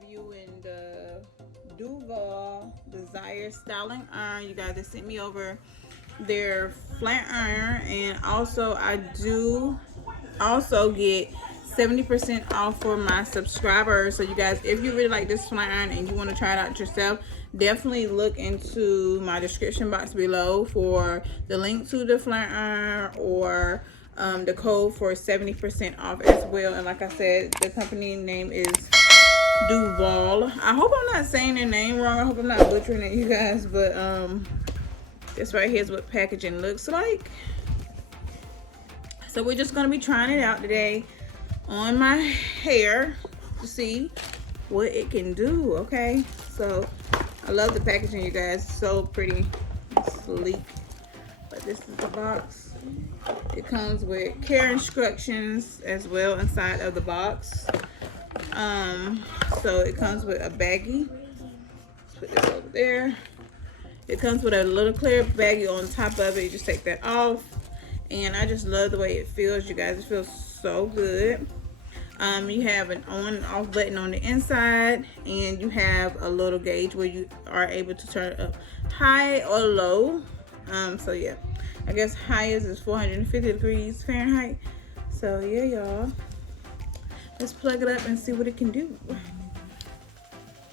reviewing the Duvolle Desire Styling Iron. You guys, they sent me over their flat iron, and also I do also get 70% off for my subscribers. So you guys, if you really like this flat iron and you want to try it out yourself, definitely look into my description box below for the link to the flat iron, or the code for 70% off as well. And like I said, the company name is Duvolle. I hope I'm not saying their name wrong. I hope I'm not butchering it, you guys. But this right here is what packaging looks like. So we're just gonna be trying it out today on my hair to see what it can do. Okay, so I love the packaging, you guys. It's so pretty, sleek. But this is the box. It comes with care instructions as well inside of the box. So it comes with a baggie. Let's put this over there. It comes with a little clear baggie on top of it. You just take that off, and I just love the way it feels, you guys. It feels so good. You have an on and off button on the inside, and you have a little gauge where you are able to turn it up high or low. So yeah, I guess highest is 450 degrees Fahrenheit. So yeah, y'all, let's plug it up and see what it can do.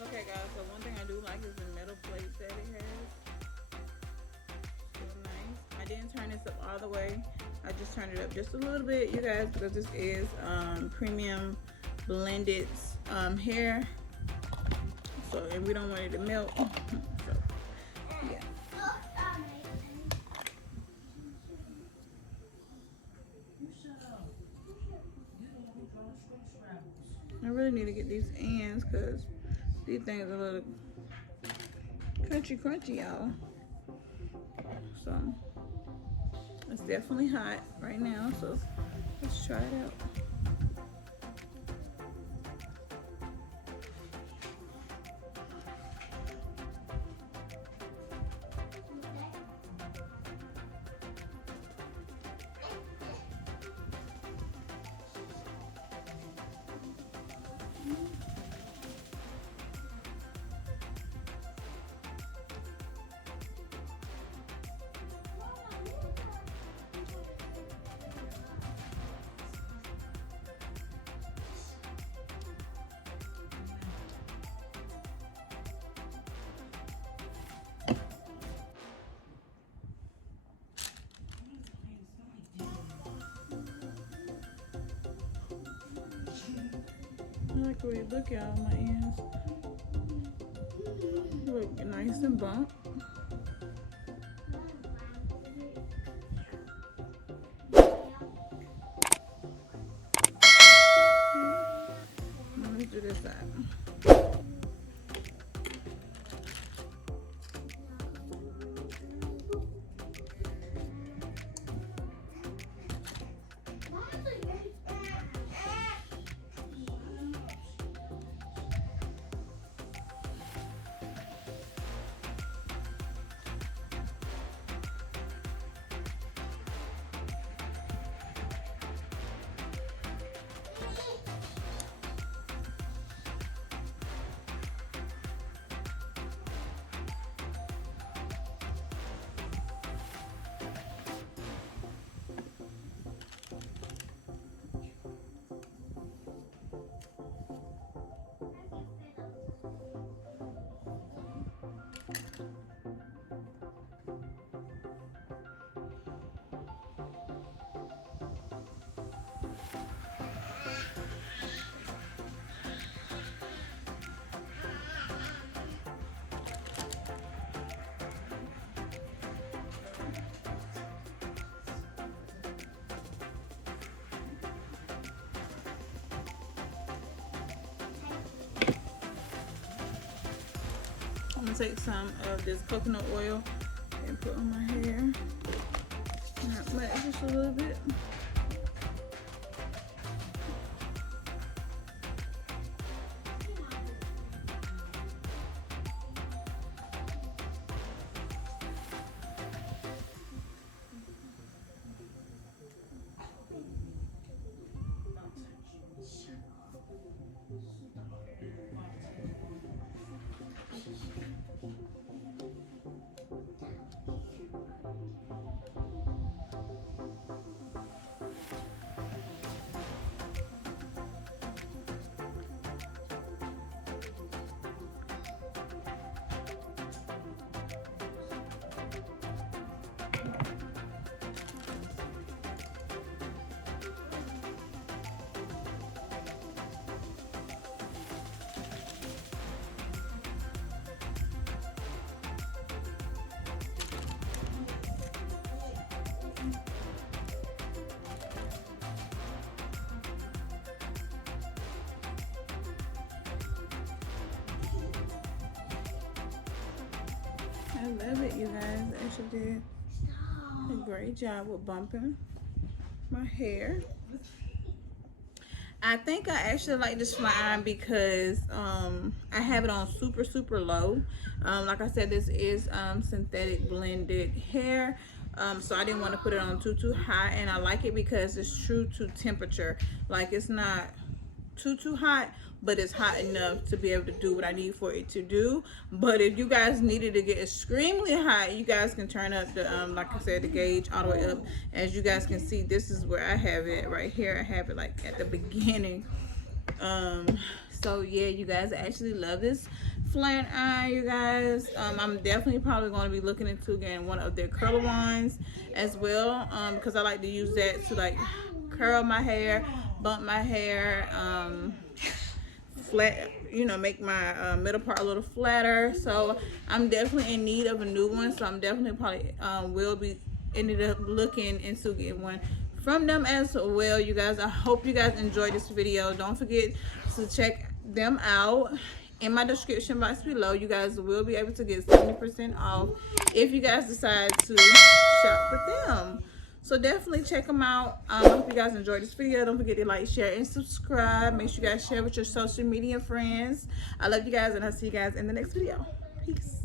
Okay guys, so one thing I do like is the metal plates that it has. So nice. I didn't turn this up all the way. I just turned it up just a little bit, you guys, because this is premium blended hair. So, and we don't want it to melt. So, yeah. I really need to get these ends because these things are a little crunchy, y'all. So it's definitely hot right now, so let's try it out. I like the way it look, y'all. My ends look nice and bump. Let's do this side. I'm gonna take some of this coconut oil and put on my hair. Not much, just a little bit. I love it, you guys. I actually did a great job with bumping my hair. I think I actually like this flat iron because I have it on super low. Like I said, this is synthetic blended hair. So I didn't want to put it on too high, and I like it because it's true to temperature. Like, it's not too hot, but it's hot enough to be able to do what I need for it to do. But if you guys needed to get extremely hot, you guys can turn up the like I said, the gauge all the way up. As you guys can see, this is where I have it right here. I have it like at the beginning. So yeah, you guys, I actually love this flat iron, you guys. I'm definitely probably going to be looking into getting one of their curler ones as well, because I like to use that to like curl my hair, bump my hair, flat, you know, make my middle part a little flatter. So I'm definitely in need of a new one, so I'm definitely probably will be ended up looking into getting one from them as well, you guys. I hope you guys enjoyed this video. Don't forget to check them out in my description box below. You guys will be able to get 70% off if you guys decide to shop with them. So definitely check them out. I hope you guys enjoyed this video. Don't forget to like, share, and subscribe. Make sure you guys share with your social media friends. I love you guys, and I'll see you guys in the next video. Peace.